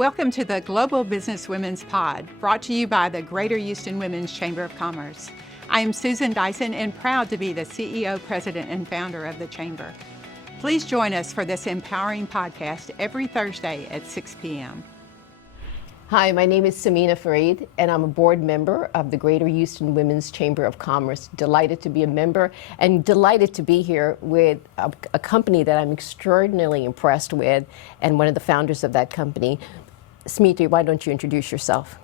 Welcome to the Global Business Women's Pod, brought to you by the Greater Houston Women's Chamber of Commerce. I am Susan Dyson and proud to be the CEO, President, and founder of the Chamber. Please join us for this empowering podcast every Thursday at 6 p.m. Hi, my name is Samina Farid, and I'm a board member of the Greater Houston Women's Chamber of Commerce. Delighted to be a member and delighted to be here with a company that I'm extraordinarily impressed with and one of the founders of that company. Smriti, why don't you introduce yourself?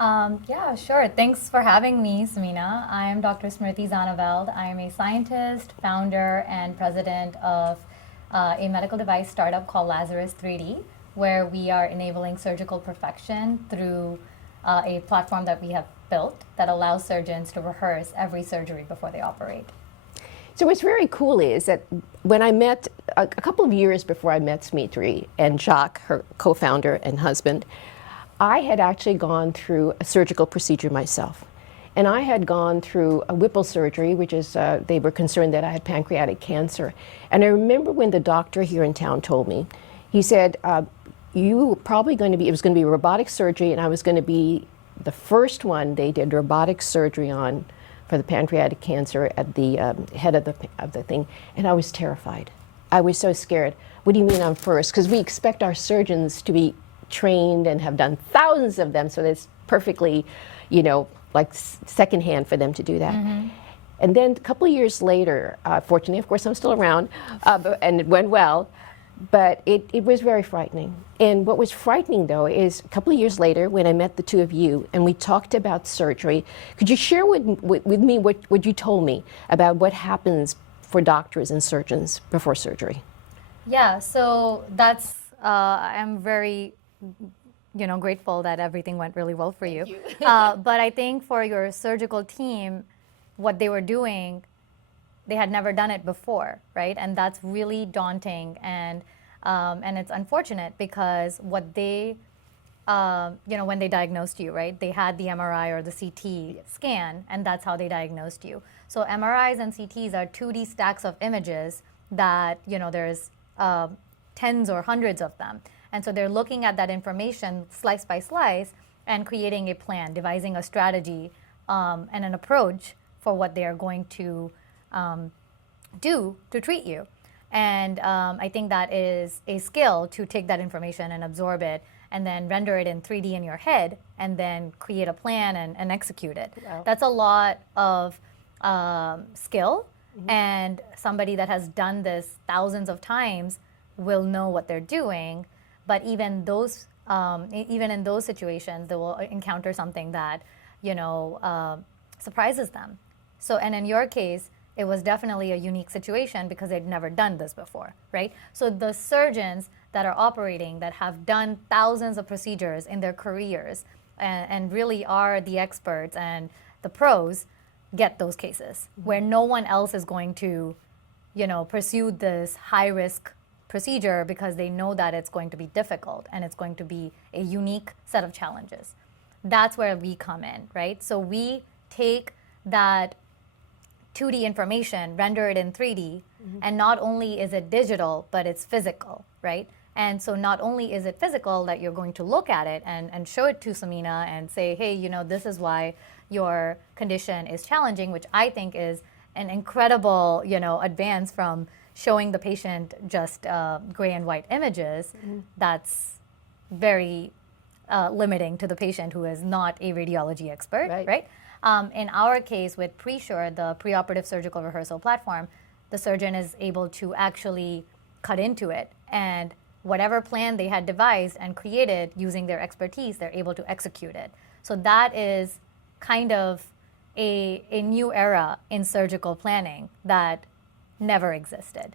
Yeah, sure. Thanks for having me, Samina. I am Dr. Smriti Agrawal. I am a scientist, founder, and president of a medical device startup called Lazarus 3D, where we are enabling surgical perfection through a platform that we have built that allows surgeons to rehearse every surgery before they operate. So what's very cool is that when I met, a couple of years before I met Smriti and Jacques, her co-founder and husband, I had actually gone through a surgical procedure myself. And I had gone through a Whipple surgery, which is, they were concerned that I had pancreatic cancer. And I remember when the doctor here in town told me, he said, you were probably going to be, it was going to be robotic surgery, and I was going to be the first one they did robotic surgery on for the pancreatic cancer at the head of the thing, and I was terrified. I was so scared. What do you mean I'm first? Because we expect our surgeons to be trained and have done thousands of them, so it's perfectly, you know, like secondhand for them to do that. Mm-hmm. And then a couple of years later, fortunately, of course, I'm still around, and it went well. But it was very frightening. And what was frightening, though, is a couple of years later when I met the two of you and we talked about surgery, could you share with me what you told me about what happens for doctors and surgeons before surgery? Yeah, so that's, I'm very, grateful that everything went really well for you. But I think for your surgical team, what they were doing, they had never done it before, right? And that's really daunting, and it's unfortunate because what they, when they diagnosed you, right? They had the MRI or the CT scan, and that's how they diagnosed you. So MRIs and CTs are 2D stacks of images that, there's tens or hundreds of them. And so they're looking at that information slice by slice and creating a plan, devising a strategy and an approach for what they are going to do to treat you. And I think that is a skill to take that information and absorb it and then render it in 3D in your head and then create a plan and execute it. Wow. That's a lot of skill, mm-hmm. And somebody that has done this thousands of times will know what they're doing. But even in those situations, they will encounter something that surprises them. So, and in your case, it was definitely a unique situation because they'd never done this before, right? So the surgeons that are operating, that have done thousands of procedures in their careers and really are the experts and the pros, get those cases, mm-hmm. where no one else is going to, pursue this high-risk procedure because they know that it's going to be difficult and it's going to be a unique set of challenges. That's where we come in, right? So we take that 2D information, render it in 3D, mm-hmm. and not only is it digital, but it's physical, right? And so not only is it physical that you're going to look at it and show it to Samina and say, hey, this is why your condition is challenging, which I think is an incredible, advance from showing the patient just gray and white images. Mm-hmm. That's very limiting to the patient who is not a radiology expert, right? In our case with PRE-SURE, the pre-operative surgical rehearsal platform, the surgeon is able to actually cut into it, and whatever plan they had devised and created using their expertise, they're able to execute it. So that is kind of a new era in surgical planning that never existed.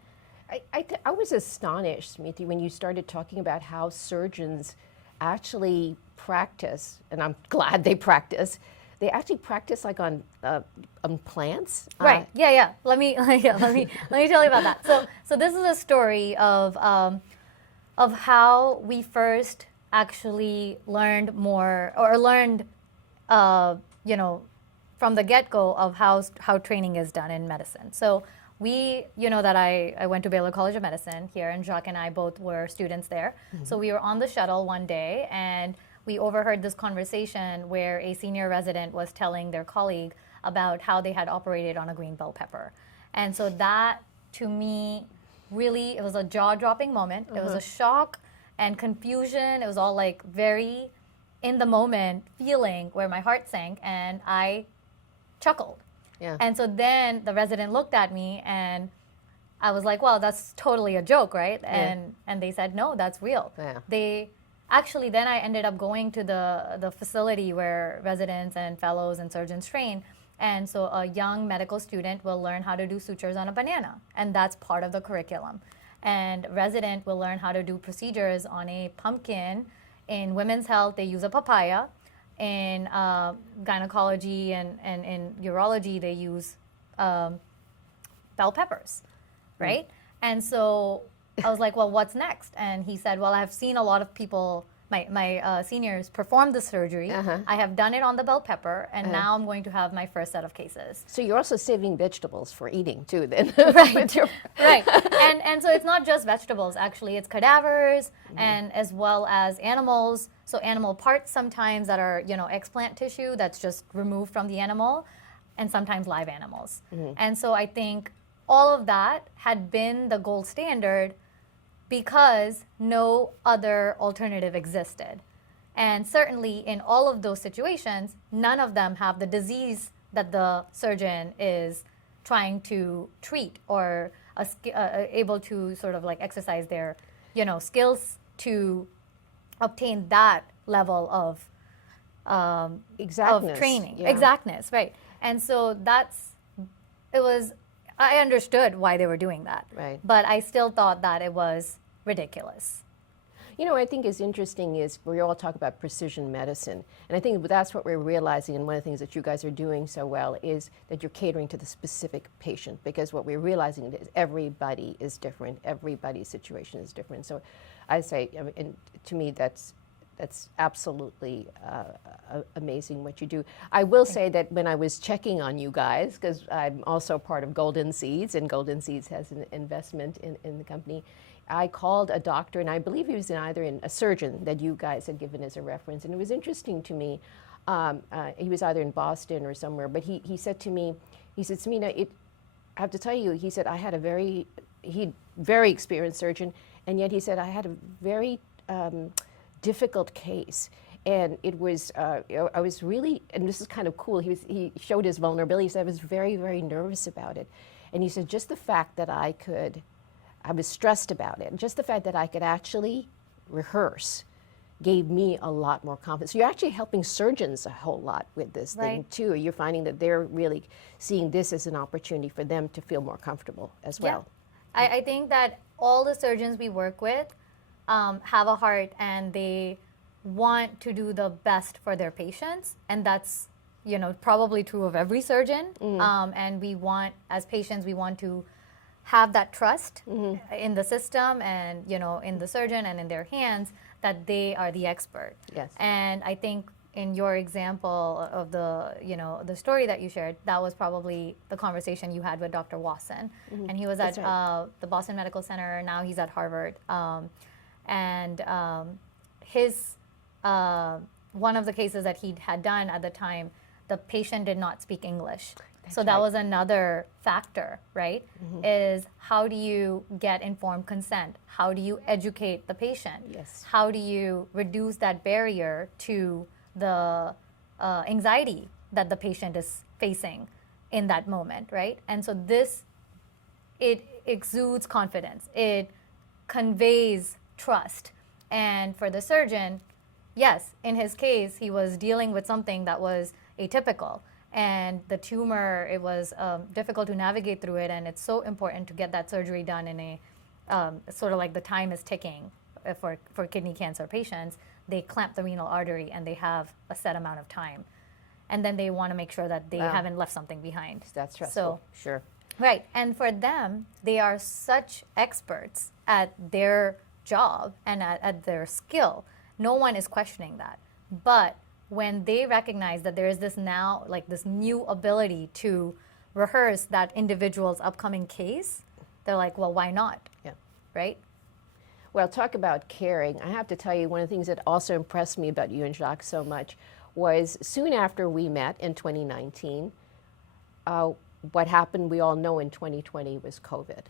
I was astonished, Smriti, when you started talking about how surgeons actually practice, and I'm glad they practice. They actually practice like on plants. Right. Yeah. Let me tell you about that. So this is a story of how we first actually learned more, or learned from the get-go of how training is done in medicine. So you know that I went to Baylor College of Medicine here, and Jacques and I both were students there. So we were on the shuttle one day, and we overheard this conversation where a senior resident was telling their colleague about how they had operated on a green bell pepper. And so that, to me, really, it was a jaw-dropping moment. It was a shock and confusion. It was all like very in the moment feeling where my heart sank, and I chuckled. Yeah. And so then the resident looked at me, and I was like, well, that's totally a joke, right? And they said, no, that's real. Yeah. They actually, then I ended up going to the facility where residents and fellows and surgeons train. And so a young medical student will learn how to do sutures on a banana, and that's part of the curriculum. And resident will learn how to do procedures on a pumpkin. In women's health, they use a papaya. In gynecology and in urology, they use bell peppers, right? And so I was like, well, what's next? And he said, well, I've seen a lot of people, my seniors, perform the surgery. I have done it on the bell pepper, and now I'm going to have my first set of cases. So you're also saving vegetables for eating too, then. Right, right. And so it's not just vegetables, actually. It's cadavers and as well as animals. So animal parts sometimes that are, explant tissue that's just removed from the animal, and sometimes live animals. And so I think all of that had been the gold standard because no other alternative existed. And certainly in all of those situations, none of them have the disease that the surgeon is trying to treat or able to sort of like exercise their, skills to obtain that level of exactness. Of training. Yeah. Exactness, right. And so I understood why they were doing that. Right. But I still thought that it was ridiculous. I think is interesting is we all talk about precision medicine. And I think that's what we're realizing, and one of the things that you guys are doing so well is that you're catering to the specific patient, because what we're realizing is everybody is different, everybody's situation is different. So I say, and to me, that's absolutely amazing what you do. I will say that when I was checking on you guys, because I'm also part of Golden Seeds, and Golden Seeds has an investment in the company, I called a doctor, and I believe he was either a surgeon that you guys had given as a reference, and it was interesting to me. He was either in Boston or somewhere, but he said to me, he said, Samina, I have to tell you, he said, I had a very experienced surgeon, and yet he said, I had a very difficult case. And it was, I was really, and this is kind of cool, he showed his vulnerability. He said, I was very, very nervous about it. And he said, just the fact that I was stressed about it, and just the fact that I could actually rehearse gave me a lot more confidence. So you're actually helping surgeons a whole lot with this thing too. You're finding that they're really seeing this as an opportunity for them to feel more comfortable as well. Yeah. I think that all the surgeons we work with have a heart, and they want to do the best for their patients, and that's probably true of every surgeon. And we want, as patients, we want to have that trust in the system and in the surgeon and in their hands that they are the expert. Yes. And I think in your example of the story that you shared, that was probably the conversation you had with Dr. Wasson. And he was at the Boston Medical Center. Now he's at Harvard. His one of the cases that he had done at the time, the patient did not speak English. So that was another factor, right? Is how do you get informed consent? How do you educate the patient? Yes. How do you reduce that barrier to the anxiety that the patient is facing in that moment, right? And so it exudes confidence. It conveys trust. And for the surgeon, yes, in his case, he was dealing with something that was atypical. And the tumor, it was difficult to navigate through it, and it's so important to get that surgery done in a sort of like the time is ticking for kidney cancer patients. They clamp the renal artery, and they have a set amount of time. And then they want to make sure that they haven't left something behind. That's stressful, sure. Right, and for them, they are such experts at their job and at their skill. No one is questioning that. But when they recognize that there is this now, like this new ability to rehearse that individual's upcoming case, they're like, well, why not? Yeah. Right? Well, talk about caring. I have to tell you, one of the things that also impressed me about you and Jacques so much was soon after we met in 2019, what happened, we all know, in 2020 was COVID.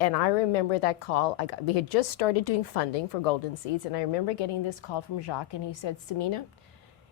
And I remember that call. We had just started doing funding for Golden Seeds, and I remember getting this call from Jacques, and he said, Samina,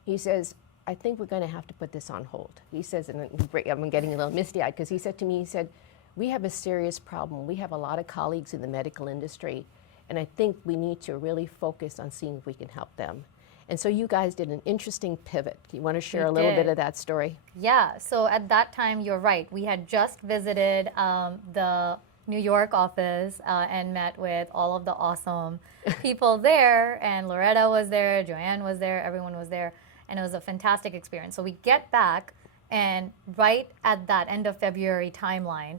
he says, I think we're going to have to put this on hold. He says, and I'm getting a little misty-eyed, because he said to me, he said, we have a serious problem. We have a lot of colleagues in the medical industry, and I think we need to really focus on seeing if we can help them. And so you guys did an interesting pivot. You want to share a little bit of that story? Yeah, so at that time, you're right. We had just visited the New York office and met with all of the awesome people there. And Loretta was there, Joanne was there, everyone was there. And it was a fantastic experience. So we get back, and right at that end of February timeline,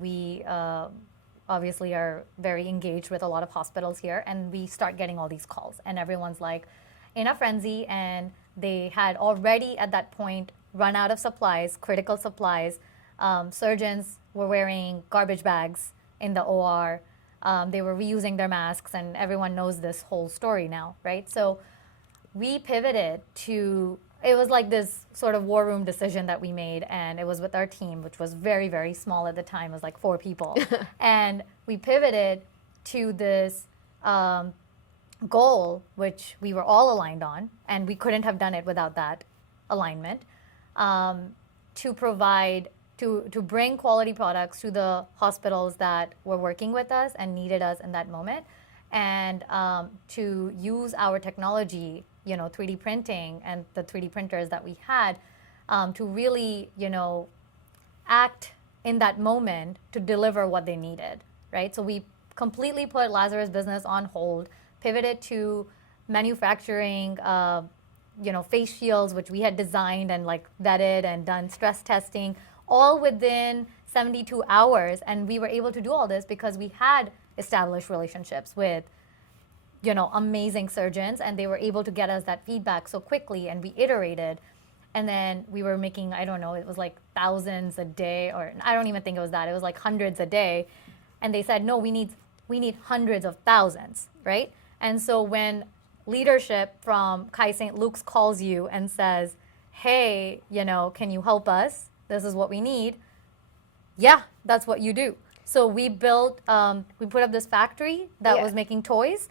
we obviously are very engaged with a lot of hospitals here, and we start getting all these calls. And everyone's like in a frenzy, and they had already at that point run out of supplies, critical supplies. Surgeons were wearing garbage bags in the OR. They were reusing their masks, and everyone knows this whole story now, right? So we pivoted to, it was like this sort of war room decision that we made, and it was with our team, which was very, very small at the time. It was like 4 people. And we pivoted to this goal, which we were all aligned on, and we couldn't have done it without that alignment, to provide, to bring quality products to the hospitals that were working with us and needed us in that moment, and to use our technology, 3D printing and the 3D printers that we had, to really, act in that moment to deliver what they needed, right? So we completely put Lazarus business on hold, pivoted to manufacturing, face shields, which we had designed and vetted and done stress testing, all within 72 hours. And we were able to do all this because we had established relationships with amazing surgeons, and they were able to get us that feedback so quickly, and we iterated. And then we were making, I don't know, it was like thousands a day, or I don't even think it was that, it was like hundreds a day. And they said, no, we need hundreds of thousands, right? And so when leadership from Kai St. Luke's calls you and says, hey, can you help us? This is what we need. Yeah, that's what you do. So we built, we put up this factory that was making toys,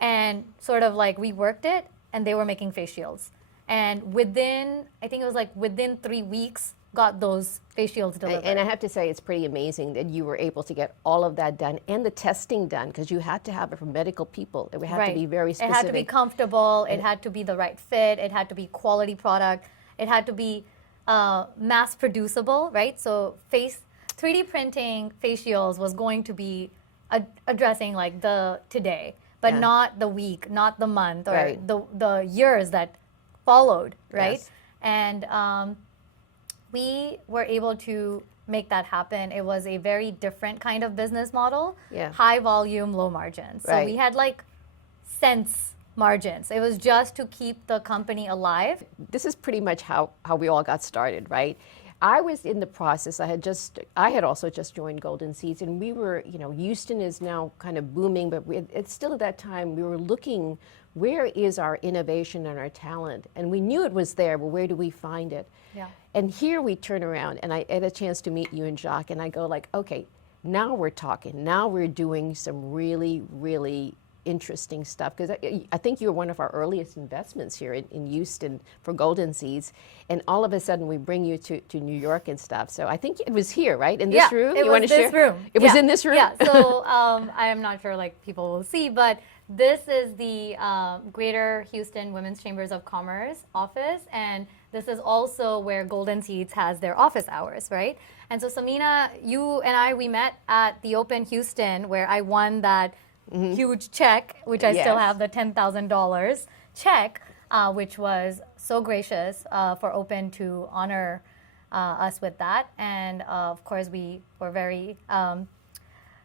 and sort of reworked it, and they were making face shields. And within 3 weeks, got those face shields delivered. And I have to say, it's pretty amazing that you were able to get all of that done and the testing done, because you had to have it from medical people. It had to be very specific. It had to be comfortable. It had to be the right fit. It had to be quality product. It had to be mass producible, right? So 3D printing face shields was going to be addressing the today, but not the week, not the month, or the years that followed, right? Yes. And we were able to make that happen. It was a very different kind of business model, high volume, low margins. So we had cents margins. It was just to keep the company alive. This is pretty much how we all got started, right? I was in the process. I had also just joined Golden Seeds, and we were, Houston is now kind of booming, but it's still at that time we were looking, where is our innovation and our talent? And we knew it was there, but where do we find it? Yeah. And here we turn around, and I had a chance to meet you and Jacques, and I go okay, now we're talking. Now we're doing some really, really interesting stuff, because I think you were one of our earliest investments here in Houston for Golden Seeds, and all of a sudden we bring you to New York and stuff. So I think it was here, right, in this room? It was this room. It was in this room? Yeah, so I'm not sure people will see, but this is the Greater Houston Women's Chambers of Commerce office, and this is also where Golden Seeds has their office hours, right? And so Samina, you and I, we met at the Open Houston, where I won that huge check, which I still have, the $10,000 check, which was so gracious for Open to honor us with that. And of course, we were very,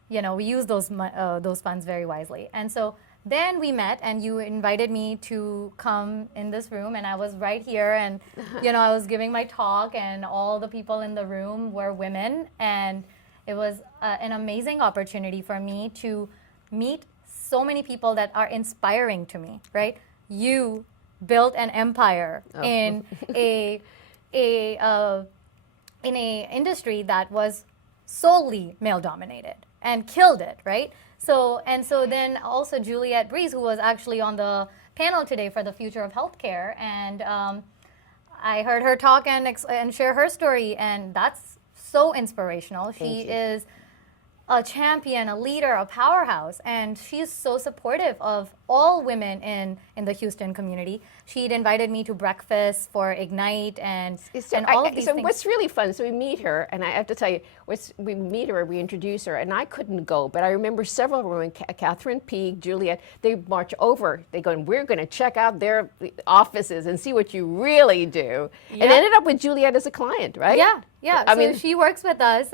we used those funds very wisely. And so then we met, and you invited me to come in this room, and I was right here, and I was giving my talk, and all the people in the room were women, and it was an amazing opportunity for me to meet so many people that are inspiring to me, right? You built an empire in a industry that was solely male dominated and killed it, right? So then also Juliette Breeze, who was actually on the panel today for the future of healthcare, and I heard her talk and share her story, and that's so inspirational. She is a champion, a leader, a powerhouse, and she's so supportive of all women in the Houston community. She'd invited me to breakfast for Ignite and all of these things. So what's really fun, so we meet her, and I have to tell you, we meet her, we introduce her, and I couldn't go, but I remember several women, Catherine Peak, Juliet, they march over, they go, we're going to check out their offices and see what you really do. And ended up with Juliet as a client, right? Yeah. I mean, she works with us,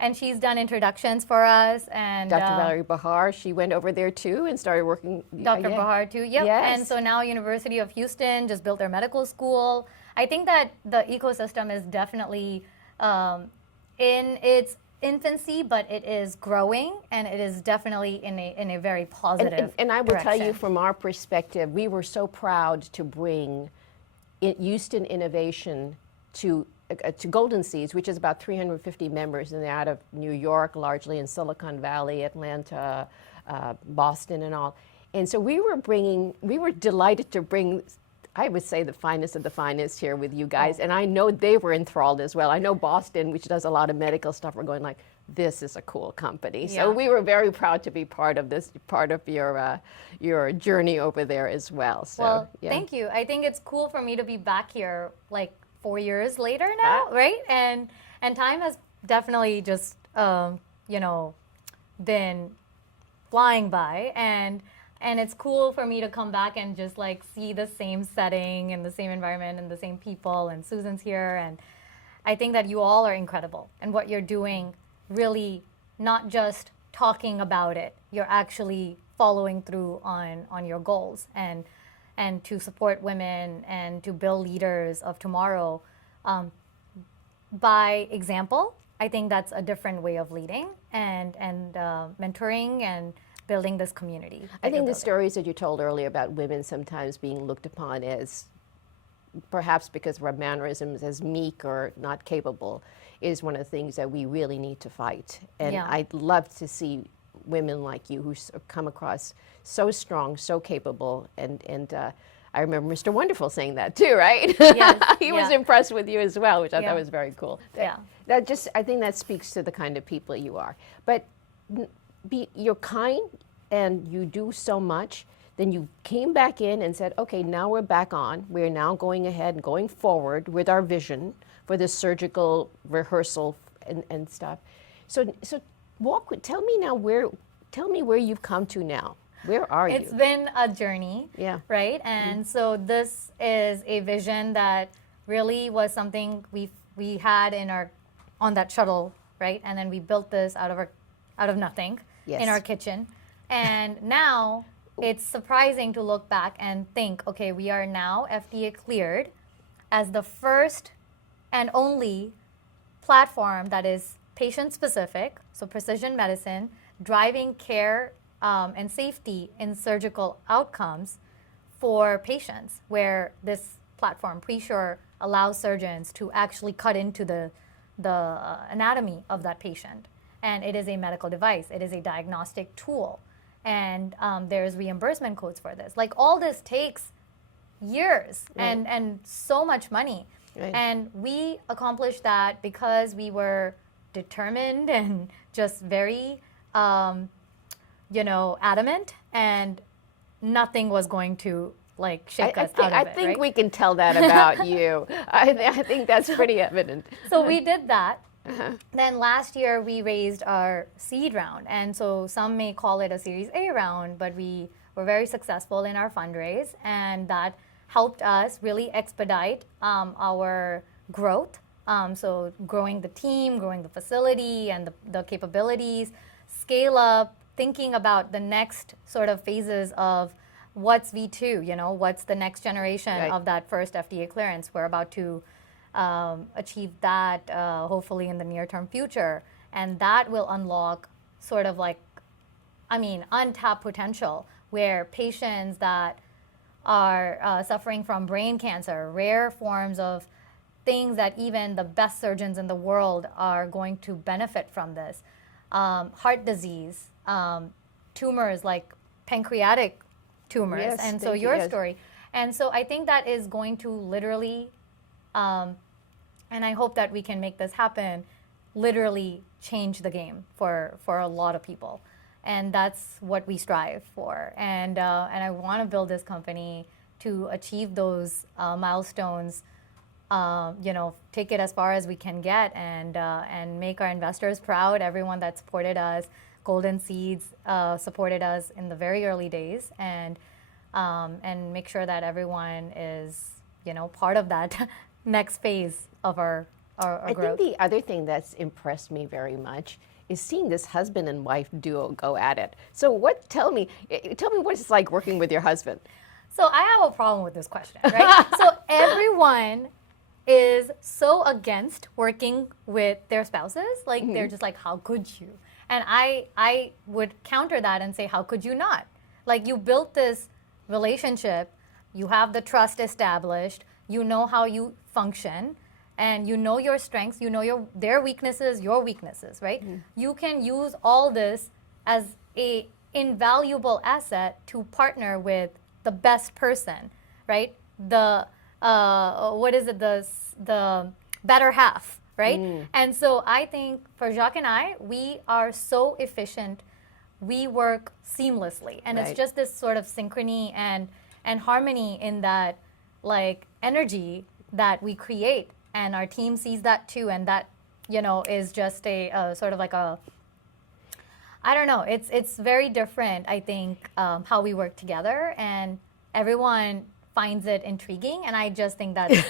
and she's done introductions for us. And Dr. Valerie Bahar, she went over there too and started working. Dr. Bahar too, yep. Yes. And so now University of Houston just built their medical school. I think that the ecosystem is definitely in its infancy, but it is growing, and it is definitely in a very positive and I will tell you, direction. from our perspective, we were so proud to bring Houston innovation to Golden Seeds, which is about 350 members, and they're out of New York, largely in Silicon Valley, Atlanta, Boston, and all. And so we were delighted to bring, I would say, the finest of the finest here with you guys. And I know they were enthralled as well. I know Boston, which does a lot of medical stuff, were going like, this is a cool company. Yeah. So we were very proud to be part of this, part of your journey over there as well. So, Well, yeah. thank you. I think it's cool for me to be back here like 4 years later now, right? And time has definitely just been flying by, and it's cool for me to come back and just like see the same setting and the same environment and the same people, and Susan's here, and I think that you all are incredible, and what you're doing, really not just talking about it, you're actually following through on your goals, and to support women and to build leaders of tomorrow by example. I think that's a different way of leading and mentoring and building this community. I think the stories that you told earlier about women sometimes being looked upon as, perhaps because of our mannerisms, as meek or not capable, is one of the things that we really need to fight. And I'd love to see women like you who come across so strong, so capable, and I remember Mr. Wonderful saying that too, right? Yes, He was impressed with you as well, which I thought was very cool. Yeah. I think that speaks to the kind of people you are. But you're kind and you do so much. Then you came back in and said, okay, now we're back on. We're now going ahead and going forward with our vision for this surgical rehearsal and stuff. So tell me where you've come to now. Where are you? It's been a journey, right? And so this is a vision that really was something we had on that shuttle, right? And then we built this out of nothing in our kitchen. And now it's surprising to look back and think, okay, we are now FDA cleared as the first and only platform that is patient specific, so precision medicine, driving care and safety in surgical outcomes for patients, where this platform, PRE-Sure, allows surgeons to actually cut into the anatomy of that patient. And it is a medical device. It is a diagnostic tool. And there's reimbursement codes for this. Like, all this takes years and so much money. Right. And we accomplished that because we were determined and just very adamant, and nothing was going to shake us out of it. I think we can tell that about you. I think that's pretty evident. So we did that. Then last year we raised our seed round, and so some may call it a Series A round, but we were very successful in our fundraise, and that helped us really expedite our growth. So growing the team, growing the facility and the capabilities, scale up thinking about the next sort of phases of what's V2, what's the next generation Right. of that first FDA clearance. We're about to achieve that hopefully in the near-term future. And that will unlock sort of like, untapped potential where patients that are suffering from brain cancer, rare forms of things that even the best surgeons in the world are going to benefit from this. Heart disease, tumors like pancreatic tumors, Yes, and so thank you, your yes. story. And so I think that is going to literally, and I hope that we can make this happen, literally change the game for a lot of people. And that's what we strive for. And I want to build this company to achieve those milestones, take it as far as we can get, and make our investors proud, everyone that supported us. Golden Seeds supported us in the very early days, and make sure that everyone is, part of that next phase of our I growth. think the other thing that's impressed me very much is seeing this husband and wife duo go at it. So tell me what it's like working with your husband. So I have a problem with this question, right? So everyone is so against working with their spouses. Like they're just like, how could you? And I would counter that and say, how could you not? Like you built this relationship, you have the trust established, you know how you function, and you know your strengths, you know their weaknesses, your weaknesses, right? You can use all this as a invaluable asset to partner with the best person, right? The the better half, right? And so I think for Jacques and I, we are so efficient, we work seamlessly, and Right. it's just this sort of synchrony and harmony in that like energy that we create, and our team sees that too, and that is just a sort of like a, I don't know, it's very different, I think, how we work together, and everyone finds it intriguing, and I just think that's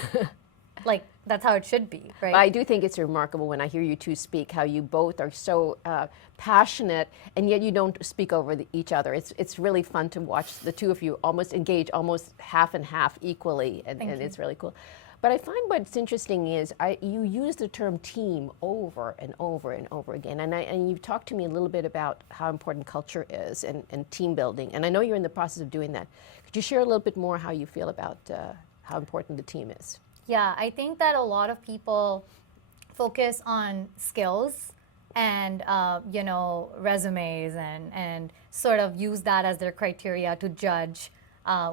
like that's how it should be, right? I do think it's remarkable when I hear you two speak how you both are so passionate, and yet you don't speak over each other. It's really fun to watch the two of you almost engage almost half and half equally, and it's really cool. But I find what's interesting is you use the term team over and over and over again, and you've talked to me a little bit about how important culture is and team building, and I know you're in the process of doing that. Could you share a little bit more how you feel about how important the team is? Yeah, I think that a lot of people focus on skills and resumes and sort of use that as their criteria to judge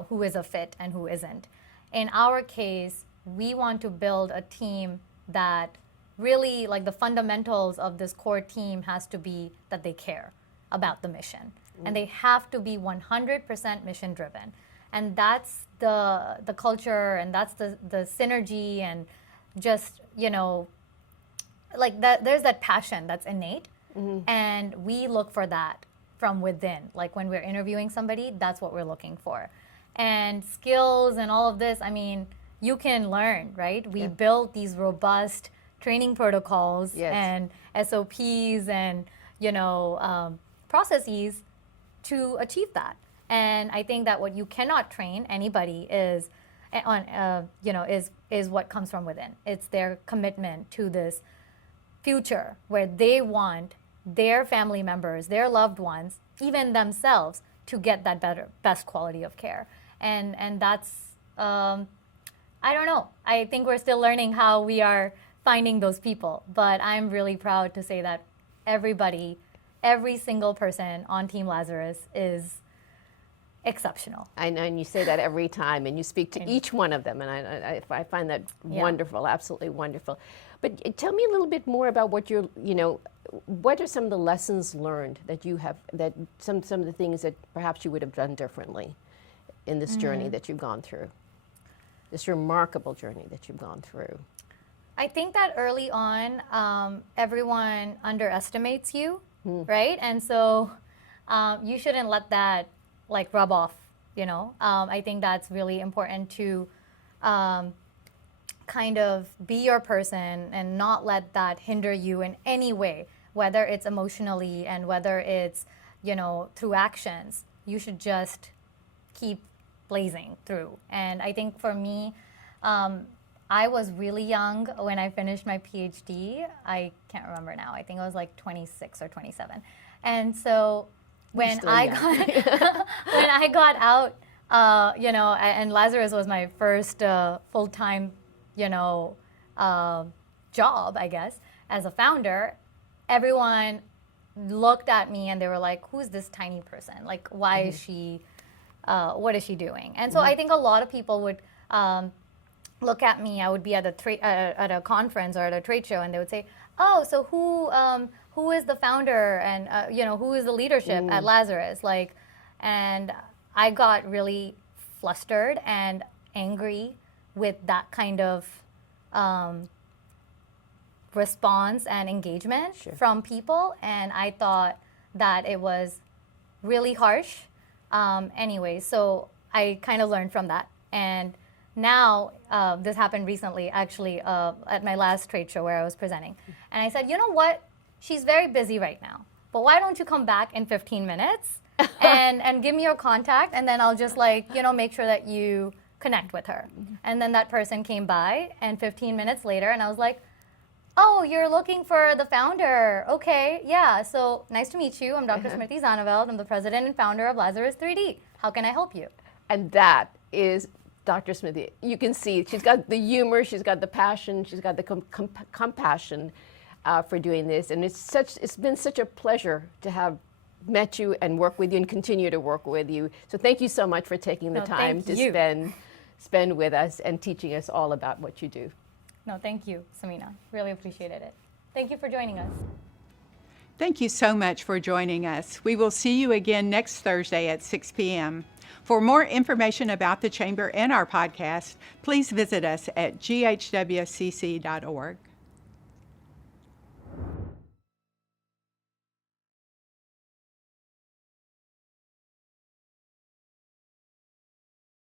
who is a fit and who isn't. In our case, we want to build a team that really, like, the fundamentals of this core team has to be that they care about the mission, and they have to be 100% mission driven, and that's the culture, and that's the synergy, and just like that, there's that passion that's innate, and we look for that from within. Like when we're interviewing somebody, that's what we're looking for. And skills and all of this, I mean, you can learn, right? We build these robust training protocols and SOPs and processes to achieve that. And I think that what you cannot train anybody is on, is what comes from within. It's their commitment to this future where they want their family members, their loved ones, even themselves, to get that best quality of care. And that's, I don't know. I think we're still learning how we are finding those people. But I'm really proud to say that everybody, every single person on Team Lazarus is exceptional. And you say that every time, and you speak to each one of them, and I find that wonderful, absolutely wonderful. But tell me a little bit more about what what are some of the lessons learned that you have, that some of the things that perhaps you would have done differently in this journey that you've gone through, this remarkable journey that you've gone through? I think that early on, everyone underestimates you, right? And so you shouldn't let that like rub off, I think that's really important to kind of be your person and not let that hinder you in any way, whether it's emotionally and whether it's through actions. You should just keep blazing through. And I think for me, I was really young when I finished my PhD. I can't remember now. I think I was like 26 or 27. And so when I got out, and Lazarus was my first full-time, job, I guess, as a founder, everyone looked at me and they were like, who's this tiny person? Like, why is she, what is she doing? And so I think a lot of people would look at me. I would be at a conference or at a trade show, and they would say, oh, so who is the founder, and who is the leadership at Lazarus? Like, and I got really flustered and angry with that kind of response and engagement from people, and I thought that it was really harsh. Anyway, so I kind of learned from that, and now this happened recently, actually, at my last trade show where I was presenting, and I said, you know what? She's very busy right now, but why don't you come back in 15 minutes and give me your contact, and then I'll just make sure that you connect with her. And then that person came by, and 15 minutes later, and I was like, oh, you're looking for the founder. Okay, yeah, so nice to meet you. I'm Dr. Smriti Zaneveld. I'm the president and founder of Lazarus 3D. How can I help you? And that is Dr. Smriti. You can see she's got the humor, she's got the passion, she's got the compassion for doing this. And it's been such a pleasure to have met you and work with you and continue to work with you. So thank you so much for taking the time to spend with us and teaching us all about what you do. No, thank you, Samina. Really appreciated it. Thank you for joining us. Thank you so much for joining us. We will see you again next Thursday at 6 p.m. For more information about the Chamber and our podcast, please visit us at ghwcc.org.